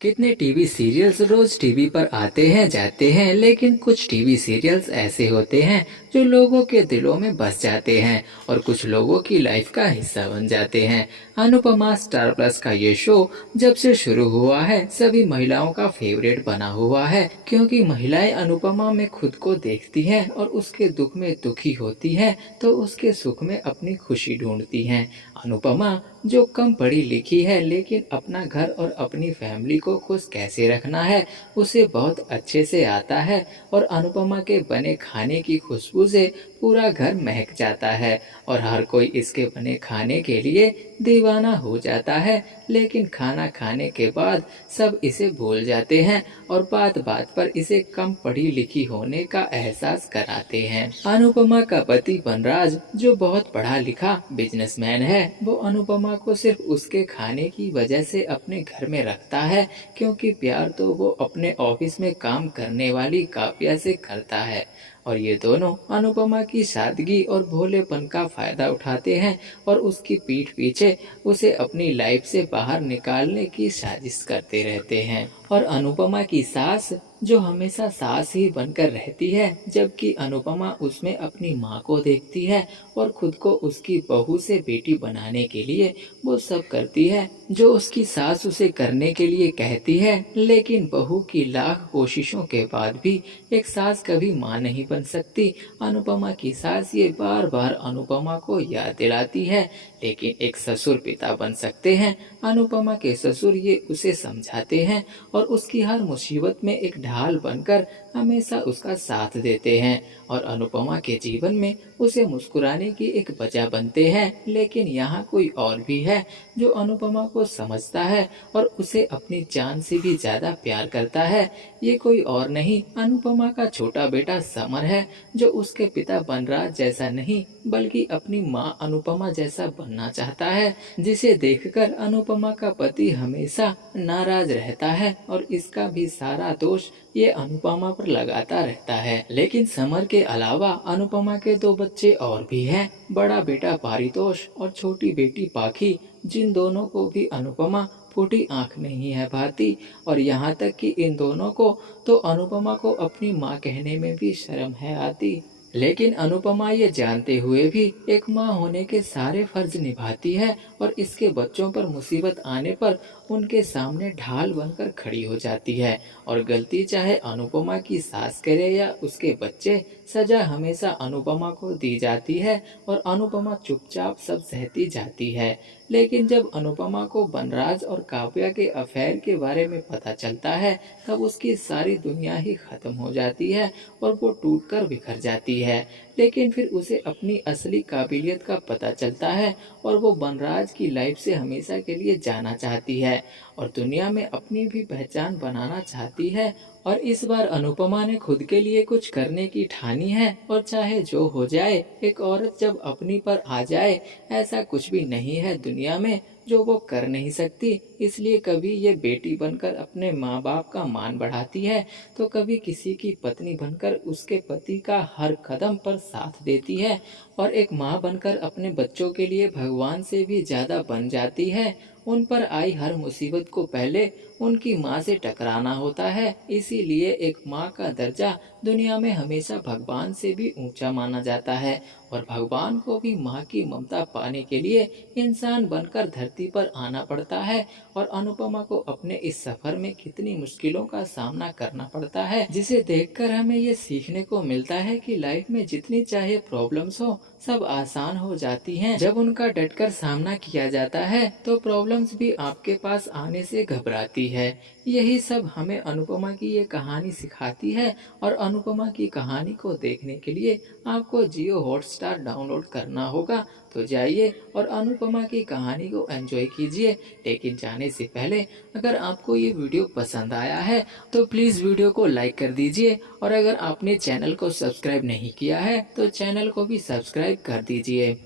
कितने TV serials रोज TV पर आते हैं जाते हैं, लेकिन कुछ टीवी सीरियल्स ऐसे होते हैं जो लोगों के दिलों में बस जाते हैं और कुछ लोगों की लाइफ का हिस्सा बन जाते हैं। अनुपमा स्टार प्लस का ये शो जब से शुरू हुआ है सभी महिलाओं का फेवरेट बना हुआ है, क्योंकि महिलाएं अनुपमा में खुद को देखती हैं और उसके दुख में दुखी होती हैं तो उसके सुख में अपनी खुशी ढूंढती हैं। अनुपमा जो कम पढ़ी लिखी है लेकिन अपना घर और अपनी फैमिली को खुश कैसे रखना है उसे बहुत अच्छे से आता है, और अनुपमा के बने खाने की खुशबू से पूरा घर महक जाता है और हर कोई इसके बने खाने के लिए दीवाना हो जाता है। लेकिन खाना खाने के बाद सब इसे भूल जाते हैं और बात बात पर इसे कम पढ़ी लिखी होने का एहसास कराते हैं। अनुपमा का पति बनराज जो बहुत पढ़ा लिखा बिजनेसमैन है, वो अनुपमा को सिर्फ उसके खाने की वजह से अपने घर में रखता है, क्योंकि प्यार तो वो अपने ऑफिस में काम करने वाली काव्या से करता है। और ये दोनों अनुपमा की सादगी और भोलेपन का फायदा उठाते हैं और उसकी पीठ पीछे उसे अपनी लाइफ से बाहर निकालने की साजिश करते रहते हैं। और अनुपमा की सास जो हमेशा सास ही बनकर रहती है, जबकि अनुपमा उसमें अपनी माँ को देखती है और खुद को उसकी बहू से बेटी बनाने के लिए वो सब करती है जो उसकी सास उसे करने के लिए कहती है। लेकिन बहू की लाख कोशिशों के बाद भी एक सास कभी माँ नहीं बन सकती। अनुपमा की सास ये बार बार अनुपमा को याद दिलाती है, लेकिन एक ससुर पिता बन सकते हैं। अनुपमा के ससुर ये उसे समझाते हैं और उसकी हर मुसीबत में एक ढाल बनकर हमेशा उसका साथ देते हैं और अनुपमा के जीवन में उसे मुस्कुराने की एक वजह बनते हैं। लेकिन यहाँ कोई और भी है जो अनुपमा को समझता है और उसे अपनी जान से भी ज्यादा प्यार करता है। ये कोई और नहीं, अनुपमा का छोटा बेटा समर है, जो उसके पिता बनराज जैसा नहीं बल्कि अपनी माँ अनुपमा जैसा बनना चाहता है, जिसे देखकर अनुपमा का पति हमेशा नाराज रहता है और इसका भी सारा दोष ये अनुपमा पर लगाता रहता है। लेकिन समर के अलावा अनुपमा के दो बच्चे और भी हैं, बड़ा बेटा पारितोष और छोटी बेटी पाखी, जिन दोनों को भी अनुपमा फूटी आंख नहीं है भाती। और यहाँ तक कि इन दोनों को तो अनुपमा को अपनी माँ कहने में भी शर्म है आती। लेकिन अनुपमा ये जानते हुए भी एक माँ होने के सारे फर्ज निभाती है और इसके बच्चों पर मुसीबत आने पर उनके सामने ढाल बनकर खड़ी हो जाती है। और गलती चाहे अनुपमा की सास करे या उसके बच्चे, सजा हमेशा अनुपमा को दी जाती है और अनुपमा चुपचाप सब सहती जाती है। लेकिन जब अनुपमा को बनराज और काव्या के अफेयर के बारे में पता चलता है, तब उसकी सारी दुनिया ही खत्म हो जाती है और वो टूटकर बिखर जाती है। लेकिन फिर उसे अपनी असली काबिलियत का पता चलता है और वो बनराज की लाइफ से हमेशा के लिए जाना चाहती है और दुनिया में अपनी भी पहचान बनाना चाहती है। और इस बार अनुपमा ने खुद के लिए कुछ करने की ठानी है और चाहे जो हो जाए, एक औरत जब अपनी पर आ जाए, ऐसा कुछ भी नहीं है दुनिया में जो वो कर नहीं सकती। इसलिए कभी ये बेटी बनकर अपने माँ बाप का मान बढ़ाती है तो कभी किसी की पत्नी बनकर उसके पति का हर कदम पर साथ देती है और एक माँ बनकर अपने बच्चों के लिए भगवान से भी ज्यादा बन जाती है। उन पर आई हर मुसीबत को पहले उनकी माँ से टकराना होता है, इसीलिए एक माँ का दर्जा दुनिया में हमेशा भगवान से भी ऊंचा माना जाता है। और भगवान को भी माँ की ममता पाने के लिए इंसान बनकर धरती पर आना पड़ता है। और अनुपमा को अपने इस सफर में कितनी मुश्किलों का सामना करना पड़ता है, जिसे देखकर हमें ये सीखने को मिलता है कि लाइफ में जितनी चाहे प्रॉब्लम्स हो, सब आसान हो जाती हैं जब उनका डटकर सामना किया जाता है। तो प्रॉब्लम्स भी आपके पास आने से घबराती है। यही सब हमें अनुपमा की ये कहानी सिखाती है। और अनुपमा की कहानी को देखने के लिए आपको जियो हॉटस्टार डाउनलोड करना होगा, तो जाइए और अनुपमा की कहानी को एंजॉय कीजिए। लेकिन जाने से पहले अगर आपको ये वीडियो पसंद आया है तो प्लीज़ वीडियो को लाइक कर दीजिए, और अगर आपने चैनल को सब्सक्राइब नहीं किया है तो चैनल को भी सब्सक्राइब कर दीजिए।